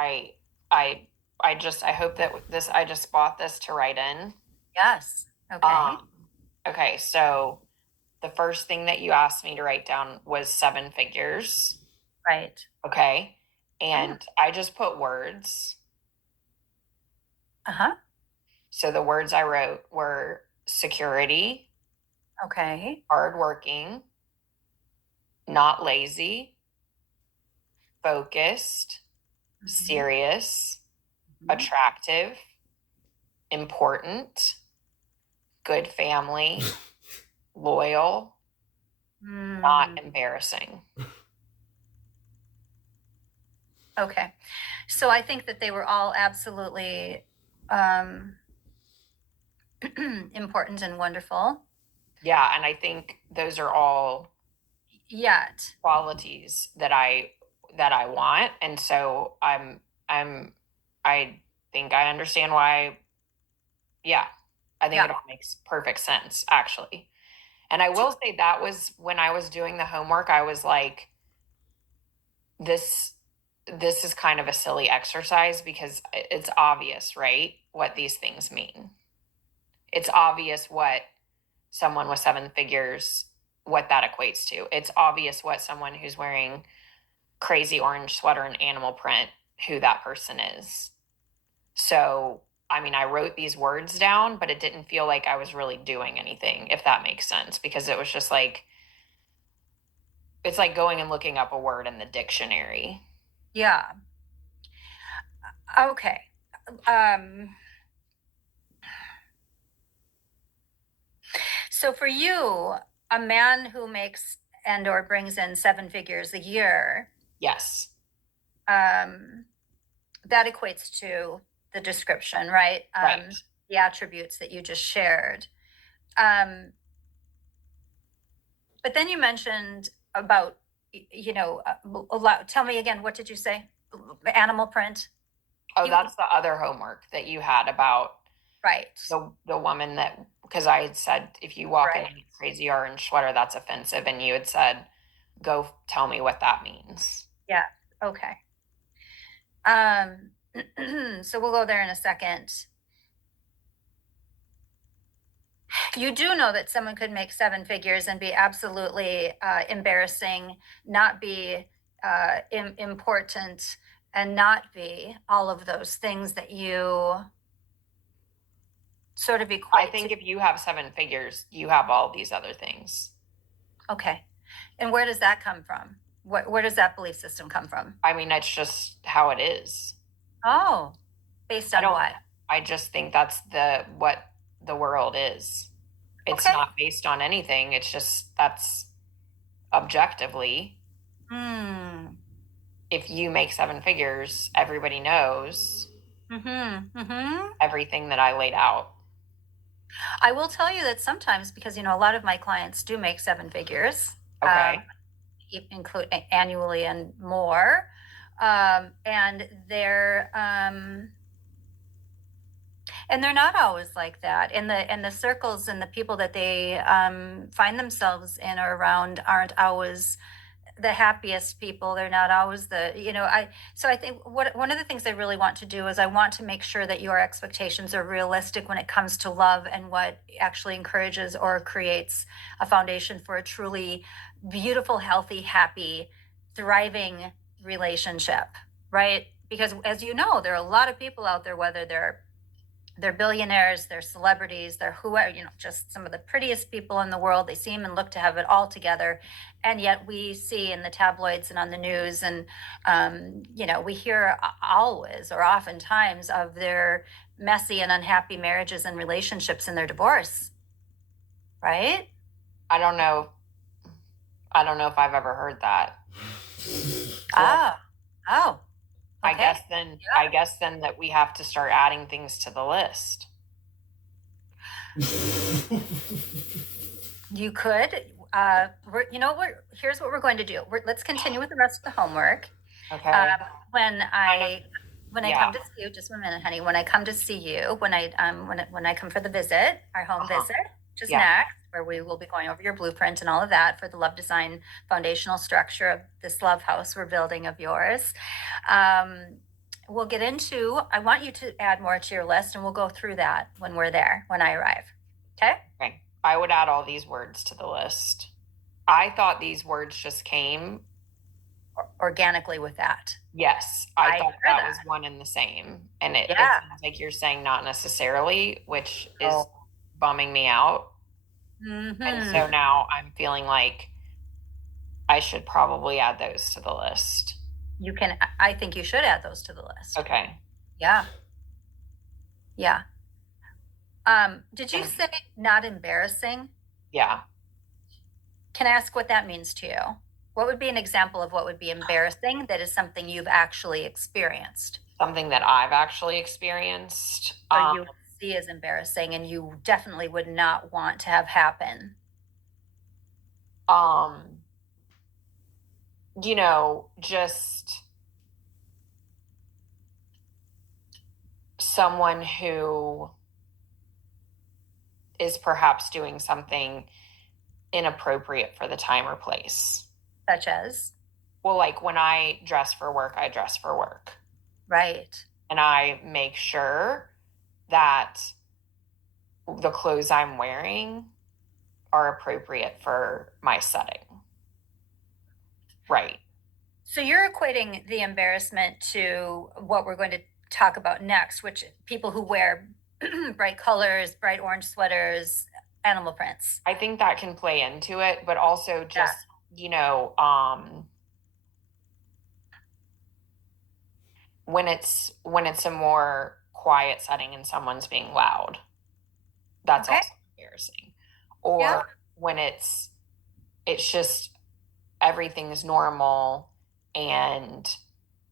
I, I, I hope that I just bought this to write in. Yes. Okay. Um, okay, so the first thing that you asked me to write down was seven figures. Right. Okay. Right. And I just put words. Uh-huh. So the words I wrote were security, Okay. hardworking, not lazy, focused, Mhm. serious, Mhm. attractive, important, good family, loyal, not Mm, embarrassing. okay. So I think that they were all absolutely um, important and wonderful. Yeah, and I think those are all Yet, qualities that I want, and so I'm I think I understand why. Yeah, I think yeah. it all makes perfect sense actually. And I will say that was when I was doing the homework, I was like, this this is kind of a silly exercise because it's obvious, right? What these things mean. It's obvious what someone with seven figures, what that equates to. It's obvious what someone who's wearing crazy orange sweater and animal print, who that person is. So, I mean, I wrote these words down, but it didn't feel like I was really doing anything, if that makes sense, because it was just like, it's like going and looking up a word in the dictionary. Yeah. Okay. Um, so for you, a man who makes and or brings in seven figures a year, Yes. um, that equates to the description, right? Right. The attributes that you just shared. Um, but then you mentioned about, tell me again, what did you say? Animal print? Oh, You, that's the other homework that you had about right, the woman that, because I had said if you walk in right. a crazy orange sweater, that's offensive, and you had said, go tell me what that means. Yeah. Okay. Um, so we'll go there in a second. You do know that someone could make seven figures and be absolutely embarrassing, not be important, and not be all of those things that you sort of I equate to. think if you have seven figures, you have all these other things. Okay. And where does that come from? Where does that belief system come from? I mean, that's just how it is. Oh, based I on don't, what? I just think that's what the world is. It's Okay. not based on anything. It's just that's objectively, Hmm. if you make seven figures, everybody knows Mm-hmm. Mm-hmm. everything that I laid out. I will tell you that sometimes, because a lot of my clients do make seven figures, Okay. include annually and more, and they're not always like that. And the circles and the people that they find themselves in or around aren't always the happiest people. They're not always I think one of the things I really want to do is I want to make sure that your expectations are realistic when it comes to love and what actually encourages or creates a foundation for a truly beautiful, healthy, happy, thriving relationship, right? Because as you know, there are a lot of people out there, whether they're billionaires, they're celebrities, they're whoever, just some of the prettiest people in the world. They seem and look to have it all together. And yet we see in the tabloids and on the news, and, we hear always or oftentimes of their messy and unhappy marriages and relationships and their divorce, right? I don't know. I don't know if I've ever heard that. Well, Ah, oh, okay. I Yeah, guess then that we have to start adding things to the list. you could. Here's what we're going to do. Let's continue with the rest of the homework. Um, Okay. when Kind of. I Yeah. come to see you, just 1 minute, honey. When I come to see you, when I come for the visit, our home Uh-huh. visit, which is Yeah. next, where we will be going over your blueprint and all of that for the love design foundational structure of this love house we're building of yours. Um, we'll get into, I want you to add more to your list and we'll go through that when we're there, when I arrive. Okay? Okay. I would add all these words to the list. I thought these words just came. Organically with that. Yes, I I thought hear that that. was one and the same. And it Yeah. sounds like you're saying not necessarily, which is Oh. bumming me out. And so Mm-hmm. now I'm feeling like I should probably add those to the list. You can, I think you should add those to the list. Okay. Yeah. Yeah. Did you And say not embarrassing? yeah, Can I ask what that means to you? What would be an example of what would be embarrassing that is something you've actually experienced something that I've actually experienced. or you see as embarrassing and you definitely would not want to have happen? Um, just someone who is perhaps doing something inappropriate for the time or place. Such as, Well, like when I dress for work, I dress for work. right. And I make sure that the clothes I'm wearing are appropriate for my setting. Right. So you're equating the embarrassment to what we're going to talk about next, which people who wear bright colors, bright orange sweaters, animal prints. I think that can play into it, but also Yeah. just, you know, um, when it's a more quiet setting and someone's being loud, that's Okay. also embarrassing. Yeah. Or when it's just everything's normal and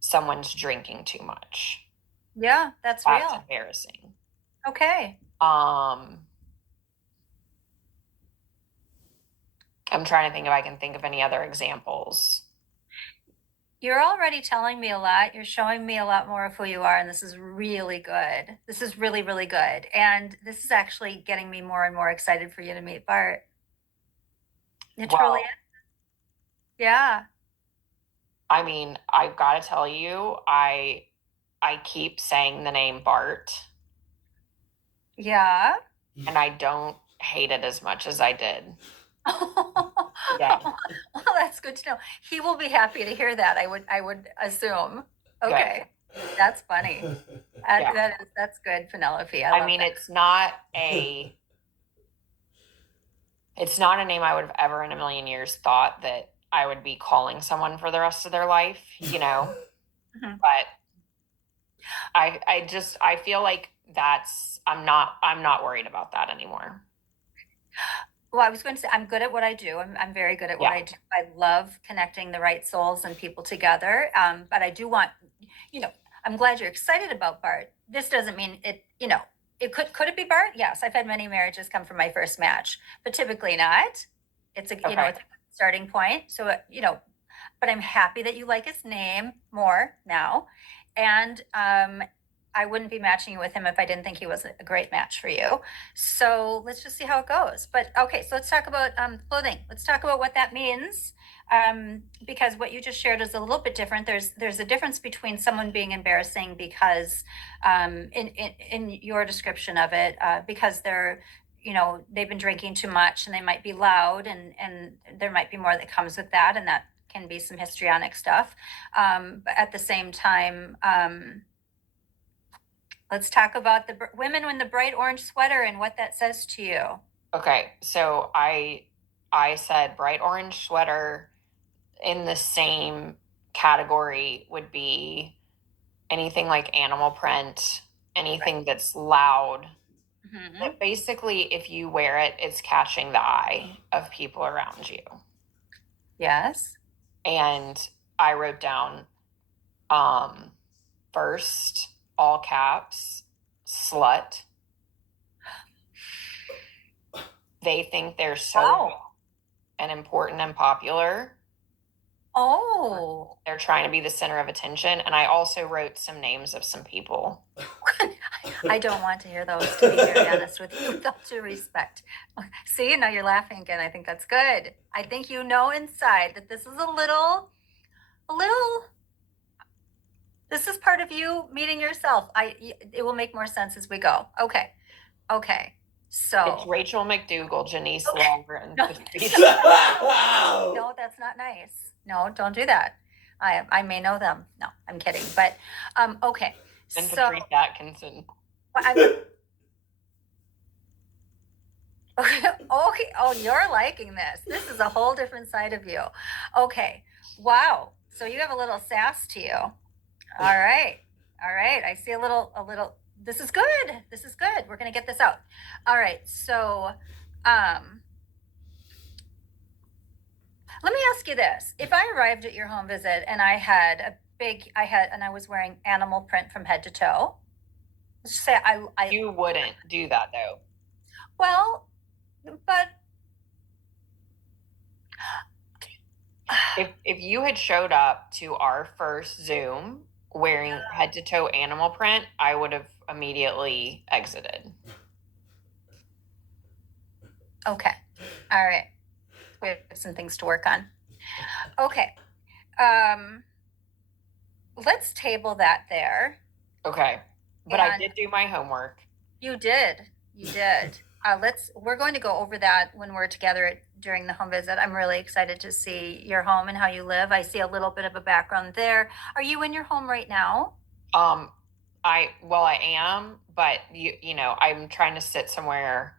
someone's drinking too much. Yeah. That's That's real. embarrassing. Okay. Um, I'm trying to think if I can think of any other examples. You're already telling me a lot. You're showing me a lot more of who you are, and this is really good. This is really, really good. And this is actually getting me more and more excited for you to meet Bart. It truly Well, is. Yeah. I mean, I've got to tell you, I keep saying the name Bart, Yeah. and I don't hate it as much as I did today. Well, that's good to know. He will be happy to hear that. I would assume. Good. Okay. That's funny. Yeah. That's good, Penelope. I I love mean, that. it's not a name I would have ever in a million years thought that I would be calling someone for the rest of their life, Mhm. but I feel like I'm not worried about that anymore. Well, I was going to say, I'm good at what I do. I'm very good at what Yeah. I do. I love connecting the right souls and people together. But I do want, you know, I'm glad you're excited about Bart. This doesn't mean it, it could it be Bart? Yes, I've had many marriages come from my first match, but typically not. Okay. It's a starting point. So, but I'm happy that you like his name more now. And I wouldn't be matching you with him if I didn't think he was a great match for you. So let's just see how it goes. But okay, so let's talk about clothing. Let's talk about what that means. Because what you just shared is a little bit different. There's a difference between someone being embarrassing because in your description of it, because they've been drinking too much and they might be loud and there might be more that comes with that, and that can be some histrionic stuff. But at the same time, let's talk about the women in the bright orange sweater and what that says to you. Okay. So I said bright orange sweater. In the same category would be anything like animal print, anything that's loud. Mm-hmm. But basically, if you wear it, it's catching the eye of people around you. Yes. And I wrote down um, first, all caps, slut. They think they're so Wow. and important and popular. Oh. They're trying to be the center of attention. And I also wrote some names of some people. I don't want to hear those, to be very honest with you, with all due respect. See, now you're laughing again. I think that's good. I think you know inside that this is a little This is part of you meeting yourself. It will make more sense as we go. Okay. Okay. It's So, Rachel McDougall, Janice okay. Longer, and No, Patrice. no, that's not nice. No, don't do that. I may know them. No, I'm kidding. But okay. And So Patrice Atkinson. I'm okay. Oh, you're liking this. This is a whole different side of you. Okay. Wow. So you have a little sass to you. All right. All right. I see a little. This is good. This is good. We're gonna get this out. All right. So, let me ask you this: if I arrived at your home visit and and I was wearing animal print from head to toe. Let's just say You wouldn't do that though. well, but If you had showed up to our first Zoom wearing head to toe animal print, I would have immediately exited. okay. All right. We have some things to work on. Okay. Um, let's table that there. Okay. But I And did do my homework. you did. You did. We're going to go over that when we're together during the home visit. I'm really excited to see your home and how you live. I see a little bit of a background there. Are you in your home right now? Um, I am, but I'm trying to sit somewhere.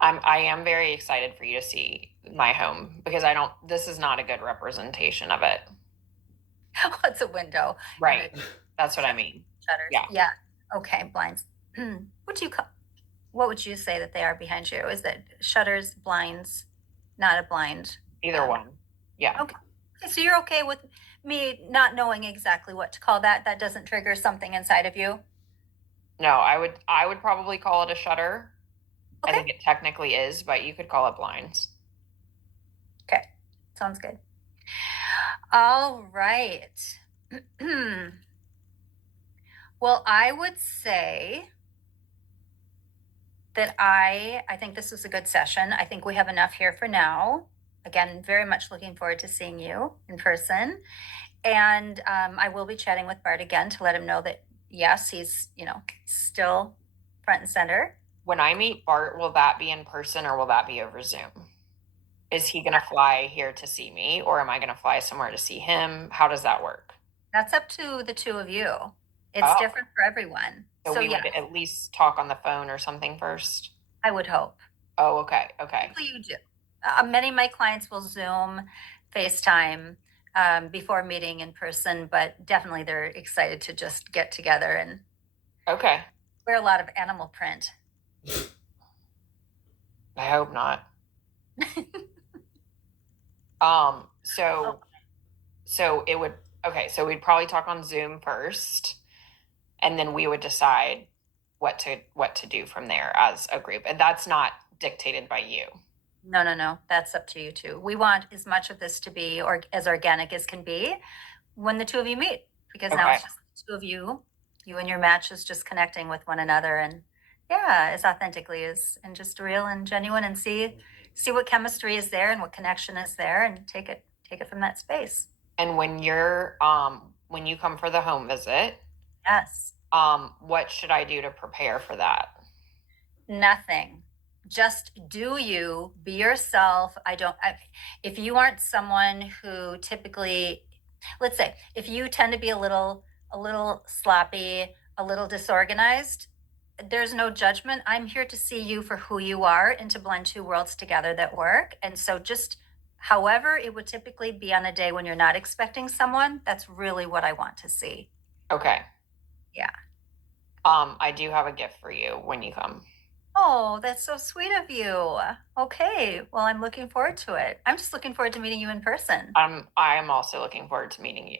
I am very excited for you to see my home because this is not a good representation of it. What's a window? Right. And That's what I mean. shutters. Yeah. Yeah. Okay. Blinds. What do you call? What would you say that they are behind you? Is that shutters, blinds, not a blind? Either one. Yeah. Okay. So you're okay with me not knowing exactly what to call that? That doesn't trigger something inside of you? No, I would probably call it a shutter. I Okay. think it technically is, but you could call it blinds. Okay. Sounds good. All right. Well, I would say that I think this was a good session. I think we have enough here for now. Again, very much looking forward to seeing you in person. And I will be chatting with Bart again to let him know that yes, he's still front and center. When I meet Bart, will that be in person or will that be over Zoom? Is he going to fly here to see me or am I going to fly somewhere to see him? How does that work? That's up to the two of you. It's Oh, different for everyone. so So we yeah, would at least talk on the phone or something first. I would hope. Oh, okay. Okay. Typically you do. Many of my clients will Zoom, FaceTime before meeting in person, but definitely they're excited to just get together and Okay. wear a lot of animal print. I hope not. So Oh, so it would okay, so we'd probably talk on Zoom first and then we would decide what to do from there as a group. And that's not dictated by you. no, no, no. That's up to you too. We want as much of this to be as organic as can be when the two of you meet, because now Okay. it's just the two of you and your match is just connecting with one another and yeah, as authentically as and just real and genuine and see what chemistry is there and what connection is there and take it from that space. And when you come for the home visit, Yes. what should I do to prepare for that? Nothing. Just do you, be yourself. If you aren't someone who typically, let's say, if you tend to be a little sloppy, a little disorganized, there's no judgment. I'm here to see you for who you are and to blend two worlds together that work. And so just however it would typically be on a day when you're not expecting someone, that's really what I want to see. Okay. Yeah. I do have a gift for you when you come. Oh, that's so sweet of you. Okay. Well, I'm looking forward to it. I'm just looking forward to meeting you in person. I am also looking forward to meeting you.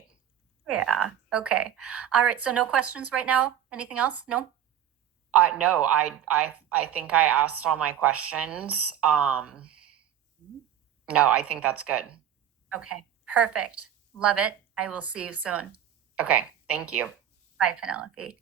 Yeah. Okay. All right. So no questions right now? Anything else? No? No, I think I asked all my questions. No, I think that's good. Okay. Perfect. Love it. I will see you soon. Okay, thank you. Bye, Penelope.